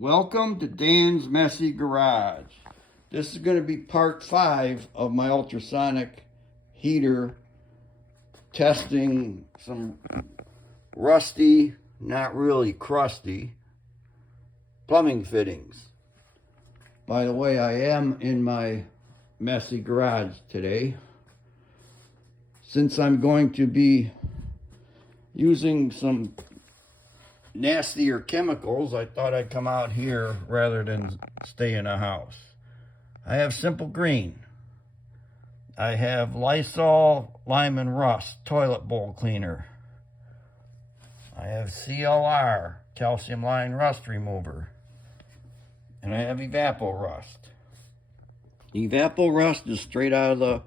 Welcome to Dan's Messy Garage. This is going to be part 5 of my ultrasonic heater testing some rusty, not really crusty, plumbing fittings. By the way, I am in my messy garage today. Since I'm going to be using some nastier chemicals, I thought I'd come out here rather than stay in a house. I have Simple Green. I have Lysol Lime and Rust toilet bowl cleaner. I have CLR calcium line rust remover. And I have Evapo Rust. Evapo Rust is straight out of the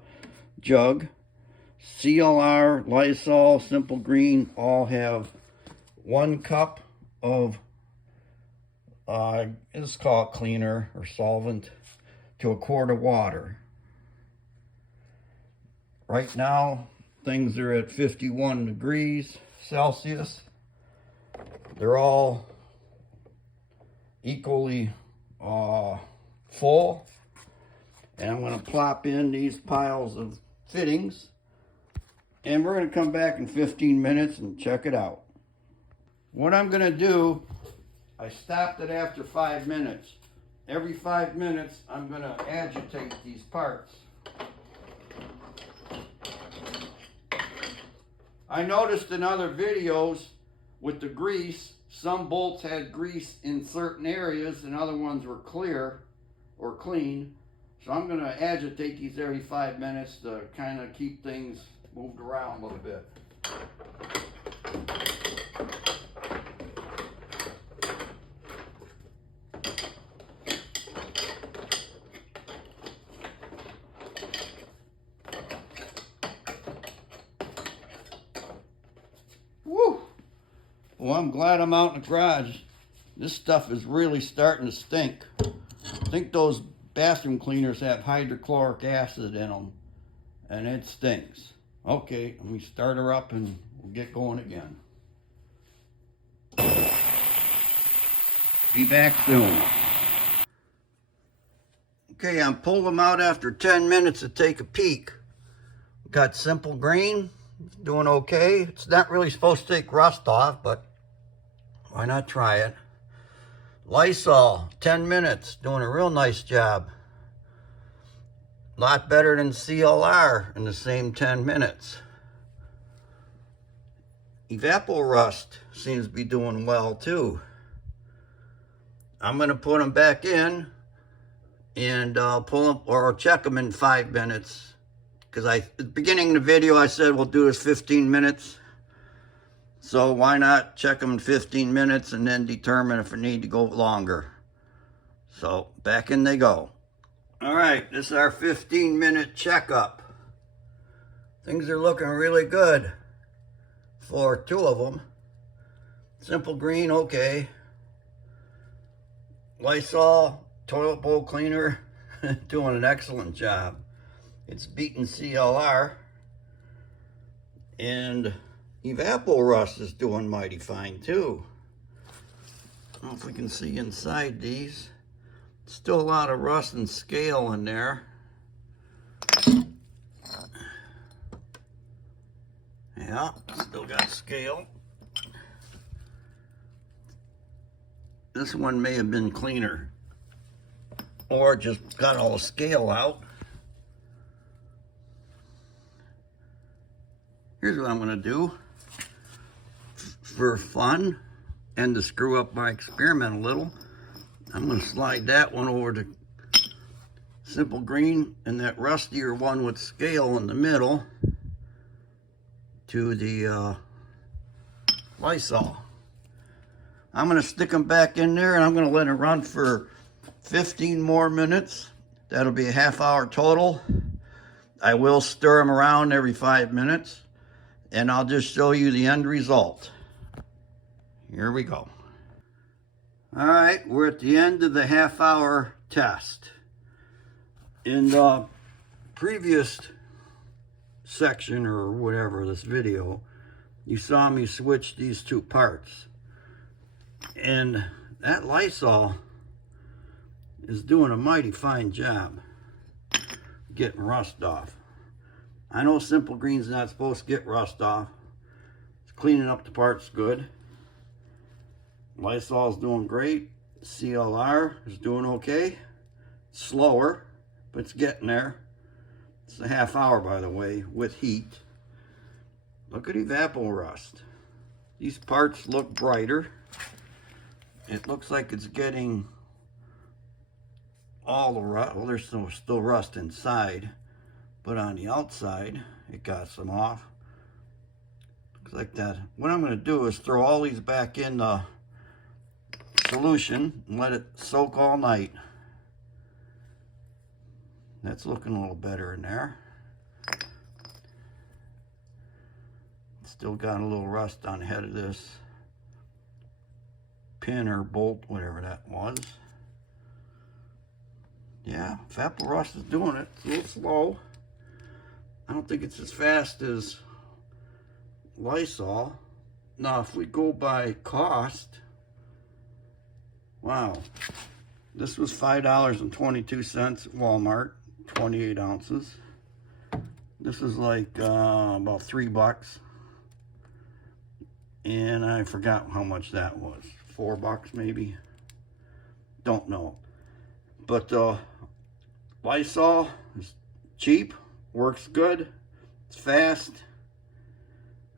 jug. CLR, Lysol, Simple Green all have 1 cup of it's called cleaner or solvent to a quart of water. Right now things are at 51 degrees Celsius. They're all equally full, and I'm going to plop in these piles of fittings, and we're going to come back in 15 minutes and check it out. What I'm going to do, I stopped it after 5 minutes. Every 5 minutes, I'm going to agitate these parts. I noticed in other videos with the grease, some bolts had grease in certain areas and other ones were clear or clean. So I'm going to agitate these every 5 minutes to kind of keep things moved around a little bit. Woo! Well, I'm glad I'm out in the garage. This stuff is really starting to stink. I think those bathroom cleaners have hydrochloric acid in them, and it stinks. Okay, let me start her up and we'll get going again. Be back soon. Okay, I'm pulling them out after 10 minutes to take a peek. Got Simple Green, doing okay. It's not really supposed to take rust off, but why not try it? Lysol, 10 minutes, doing a real nice job. A lot better than CLR in the same 10 minutes. Evapo Rust seems to be doing well too. I'm going to put them back in and pull them or check them in 5 minutes. Because at the beginning of the video I said we'll do this 15 minutes. So why not check them in 15 minutes and then determine if I need to go longer. So back in they go. All right, this is our 15-minute checkup. Things are looking really good for 2 of them. Simple Green, okay. Lysol toilet bowl cleaner, doing an excellent job. It's beating CLR. And Evapo Rust is doing mighty fine too. I don't know if we can see inside these. Still a lot of rust and scale in there. Yeah, still got scale. This one may have been cleaner, or just got all the scale out. Here's what I'm gonna do for fun and to screw up my experiment a little. I'm going to slide that one over to Simple Green and that rustier one with scale in the middle to the Lysol. I'm going to stick them back in there and I'm going to let it run for 15 more minutes. That'll be a half hour total. I will stir them around every 5 minutes and I'll just show you the end result. Here we go. All right, we're at the end of the half-hour test. In the previous section or whatever, this video, you saw me switch these 2 parts. And that Lysol is doing a mighty fine job getting rust off. I know Simple Green's not supposed to get rust off. It's cleaning up the parts good. Lysol's doing great. CLR is doing okay. Slower, but it's getting there. It's a half hour, by the way, with heat. Look at evapor-rust. These parts look brighter. It looks like it's getting all the rust. Well, there's still rust inside, but on the outside, it got some off. Looks like that. What I'm going to do is throw all these back in the solution and let it soak all night. That's looking a little better in there. Still got a little rust on the head of this pin or bolt, whatever that was. Yeah, evapor-rust is doing it. It's a little slow. I don't think it's as fast as Lysol. Now, if we go by cost, wow, this was $5.22 at Walmart, 28 ounces. This is like about $3. And I forgot how much that was. $4 maybe. Don't know. But Lysol is cheap, works good, it's fast.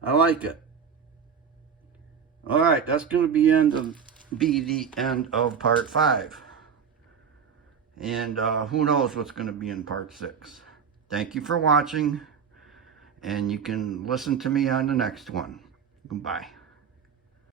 I like it. All right, that's going to be the end of part 5. And who knows what's going to be in part 6. Thank you for watching, and you can listen to me on the next one. Goodbye.